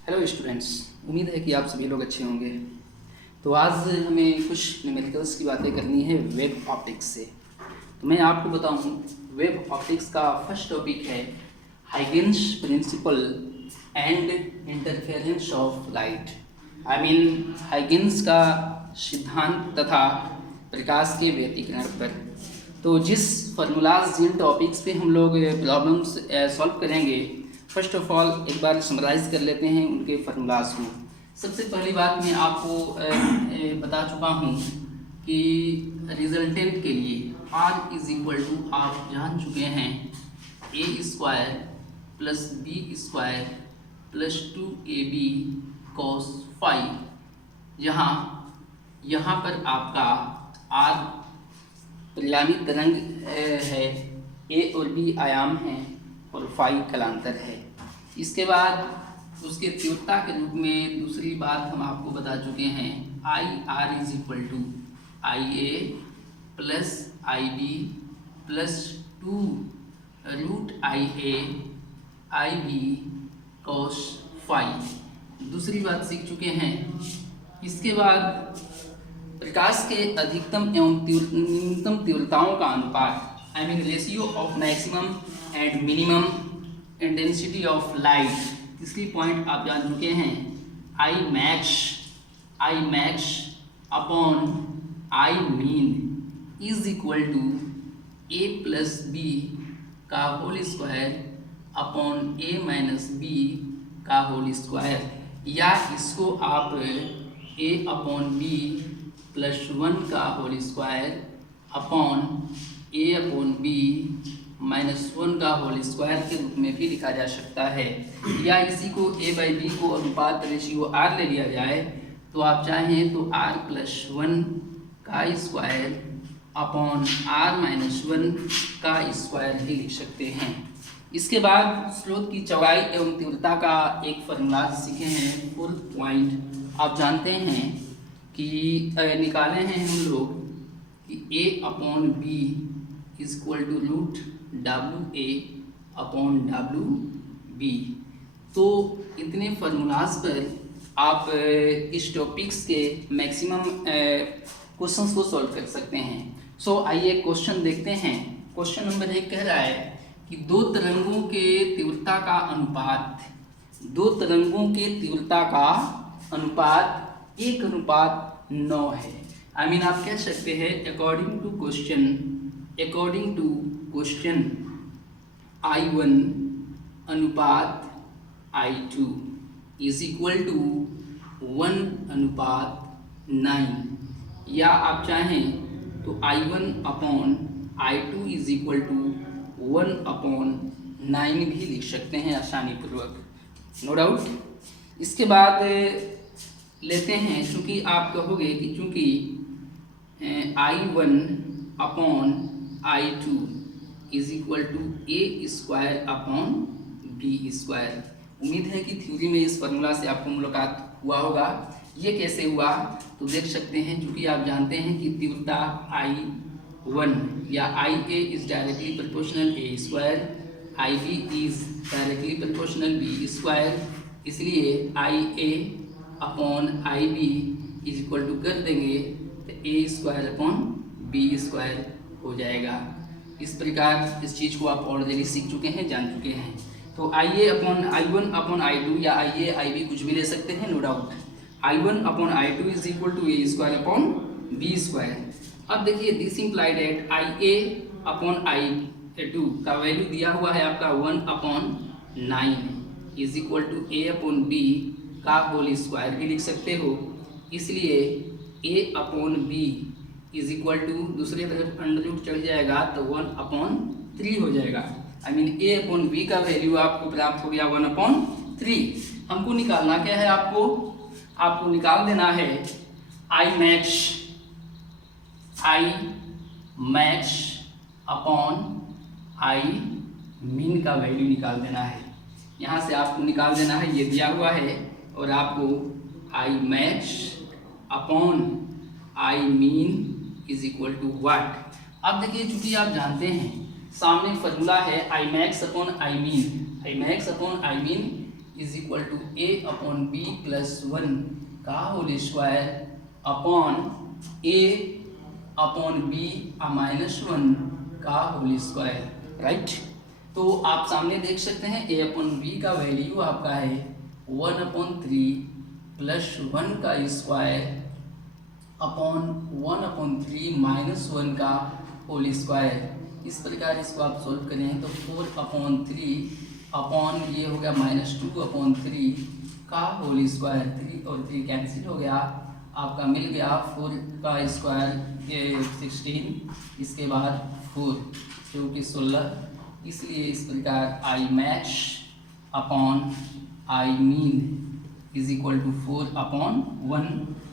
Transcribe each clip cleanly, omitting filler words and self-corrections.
Hello students, उम्मीद है कि आप सभी लोग अच्छे होंगे। तो आज हमें कुछ न्यूमेरिकल्स की बातें करनी है वेब ऑप्टिक्स से। तो मैं आपको बताऊं, वेब ऑप्टिक्स का फर्स्ट टॉपिक है Huygens principle and interference of light. Huygens का सिद्धांत तथा प्रकाश के व्यतिकरण पर। तो जिस फार्मूलाज जिन टॉपिक्स पे हम लोग प्रॉब्लम्स सॉल्व करेंगे, फर्स्ट ऑफ ऑल एक बार समराइज कर लेते हैं उनके फार्मूलाज को। सबसे पहली बात मैं आपको बता चुका हूँ कि रिजल्टेंट के लिए R इज इक्वल टू, आप जान चुके हैं, a square plus b square plus 2ab cos five. यहाँ पर आपका R परिणामी तरंग है, ए और बी आयाम हैं और फाइव कलांतर है। इसके बाद उसके तीव्रता के रूप में दूसरी बात हम आपको बता चुके हैं, I R is equal to I A plus I B plus 2√IA I B cos five. दूसरी बात सीख चुके हैं। इसके बाद प्रकाश के अधिकतम एवं न्यूनतम तीव्रताओं का अनुपात, ratio of maximum and minimum intensity of light. तीसरी पॉइंट आप जान चुके हैं, I max upon I min is equal to A plus B का whole square upon A minus B का होल स्क्वायर, या इसको आप ए अपॉन बी प्लस 1 का whole square upon A upon B minus 1 का होल स्क्वायर के रूप में भी लिखा जा सकता है। या इसी को ए बाई बी को अनुपात रेशियो आर ले लिया जाए तो आप चाहें तो आर प्लस 1 का स्क्वायर अपॉन आर माइनस 1 का स्क्वायर भी लिख सकते हैं। इसके बाद स्रोत की चौड़ाई एवं तीव्रता का एक फार्मूला सीखे हैं, फुल पॉइंट। आप जानते हैं कि निकाले हैं हम लोग कि a upon B is equal to √WA upon WB। तो इतने फार्मूलाज पर आप इस टॉपिक्स के मैक्सिमम क्वेश्चंस को सॉल्व कर सकते हैं। सो आइए क्वेश्चन देखते हैं। क्वेश्चन नंबर 1 कह रहा है कि दो तरंगों के तीव्रता का अनुपात 1:9 है। आप कह सकते हैं अकॉर्डिंग टू क्वेश्चन I1 अनुपात I2 इज इक्वल टू 1:9, या आप चाहें तो I1 upon I2 is equal to 1/9 भी लिख सकते हैं आसानी पूर्वक, नो डाउट। इसके बाद लेते हैं, चूँकि आप कहोगे कि चूँकि I1 upon I2 is equal to A square upon B square. उम्मीद है कि थ्योरी में इस फार्मूला से आपको मुलाकात हुआ होगा। ये कैसे हुआ तो देख सकते हैं, चूँकि आप जानते हैं कि तीव्रता I1 या IA is directly proportional A square, IB is directly proportional B square, इसलिए IA upon IB is equal to कर देंगे तो A square upon B square हो जाएगा। इस प्रकार इस चीज़ को आप ऑलरेडी सीख चुके हैं, जान चुके हैं। तो I1 अपॉन I2 या IA IB कुछ भी ले सकते हैं, no doubt. I1 upon I2 is equal to A square upon B square. अब देखिए, this implied at IA upon I2 का वैल्यू दिया हुआ है आपका 1/9 is equal to A upon B का होल स्क्वायर भी लिख सकते हो, इसलिए A upon B is equal to दूसरे तरफ अंडर रूट चढ़ जाएगा तो 1/3 हो जाएगा। ए अपॉन बी का वैल्यू आपको प्राप्त हो गया 1/3। हमको निकालना क्या है, आपको निकाल देना है I max upon I min का वैल्यू निकाल देना है। यहाँ से आपको निकाल देना है, ये दिया हुआ है, और आपको I max upon I min is equal to what. अब देखिए, चूंकि आप जानते हैं सामने फार्मूला है I max upon I min is equal to A upon B plus 1 का whole square upon A upon B minus 1 का होल स्क्वायर, राइट। तो आप सामने देख सकते हैं ए अपॉन बी का वैल्यू आपका है 1/3 प्लस 1 का स्क्वायर अपॉन 1/3 माइनस 1 का होल स्क्वायर। इस प्रकार इसको आप सोल्व करें तो 4/3 अपॉन ये हो गया -2/3 का होल स्क्वायर, 3 और 3 कैंसिल हो गया, आपका मिल गया 4 का स्क्वायर 16, इसके बाद 4 जो कि 16। इसलिए इस प्रकार I max upon I min is equal to 4/1,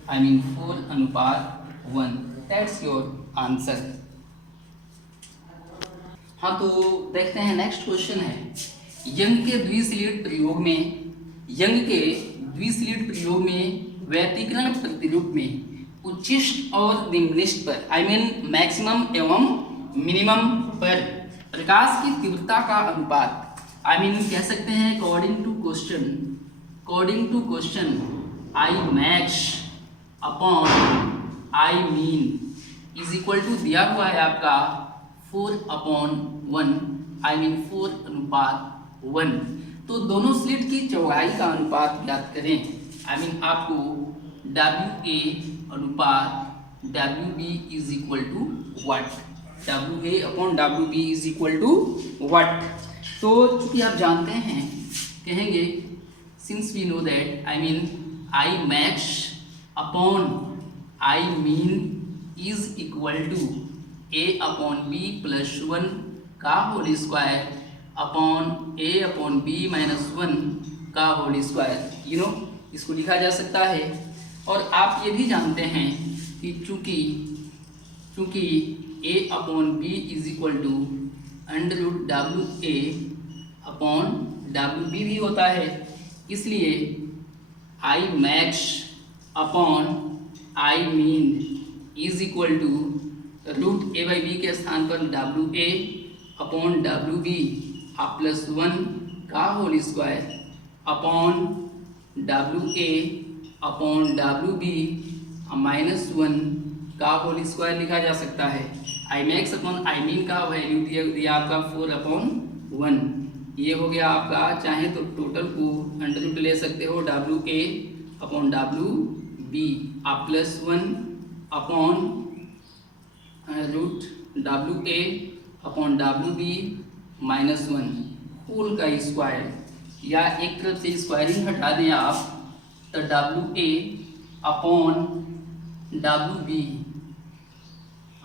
I mean 4:1। That's your answer. हाँ, तो देखते हैं नेक्स्ट क्वेश्चन है यंग के द्विसलिट प्रयोग में व्यतिकरण प्रतिरूप में उच्चिष्ट और निम्निष्ट पर आई मीन मैक्सिमम एवं मिनिमम पर प्रकाश की तीव्रता का अनुपात आई मीन कह सकते हैं according to question I max upon I min is equal to दिया हुआ है आपका 4/1 आई मीन 4:1। तो दोनों स्लिट की चौड़ाई का अनुपात ज्ञात करें। आई मीन आपको WA अनुपात WB is equal to what, WA upon WB is equal to what. तो चूंकि आप जानते हैं कहेंगे since we know that I mean I max upon I min is equal to A upon B plus 1 का whole square upon A upon B minus 1 का whole square, इसको लिखा जा सकता है। और आप ये भी जानते हैं कि चूंकि A upon B is equal to √WA upon WB भी होता है, इसलिए I max upon I min is equal to √A/B के स्थान पर WA अपॉन WB आप प्लस 1 का whole square upon WA upon WB minus 1 का होल स्क्वायर लिखा जा सकता है। I max upon I min का वैल्यू दिया आपका 4/1, ये हो गया आपका। चाहे तो टोटल को अंडर ले सकते हो WA अपॉन WB आप plus 1 upon √WA upon WB minus 1 whole का स्क्वायर, या एक तरफ से स्क्वायरिंग हटा दें आप तो WA अपॉन WB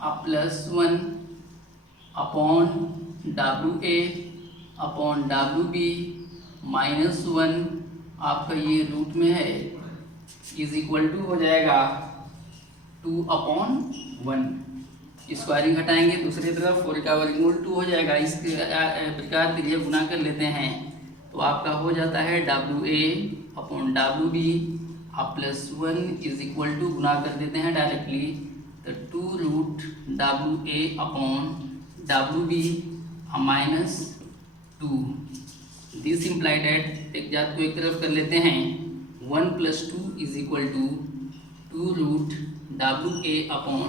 आप plus 1 upon WA upon WB minus 1 आपका ये रूट में है इज इक्वल टू हो जाएगा 2/1। स्क्वायरिंग हटाएंगे दूसरी तरफ 4 का वर्गमूल 2 हो जाएगा। इस प्रकार के लिए गुना कर लेते हैं तो आपका हो जाता है WA अपॉन WB आप प्लस 1 इज इक्वल टू गुना कर देते हैं डायरेक्टली तो 2√WA upon WB minus 2। This implied एट एक जात को एक तरफ कर लेते हैं 1 + 2 is equal to 2√WA upon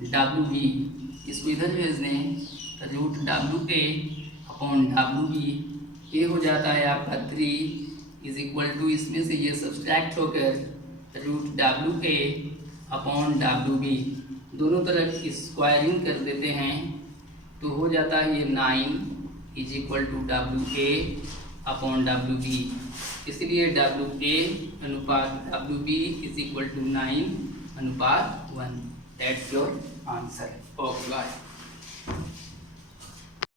WB, इसको इधर भेज दें तो √WA अपॉन WB ये हो जाता है आपका 3 इज इक्वल टू इसमें से ये सब्सट्रैक्ट होकर √WA अपॉन WB दोनों तरफ स्क्वायरिंग कर देते हैं तो हो जाता है ये 9 is equal to WA upon WB। इसलिए WA अनुपात WB is equal to 9/1। That's your answer. Okay, bye.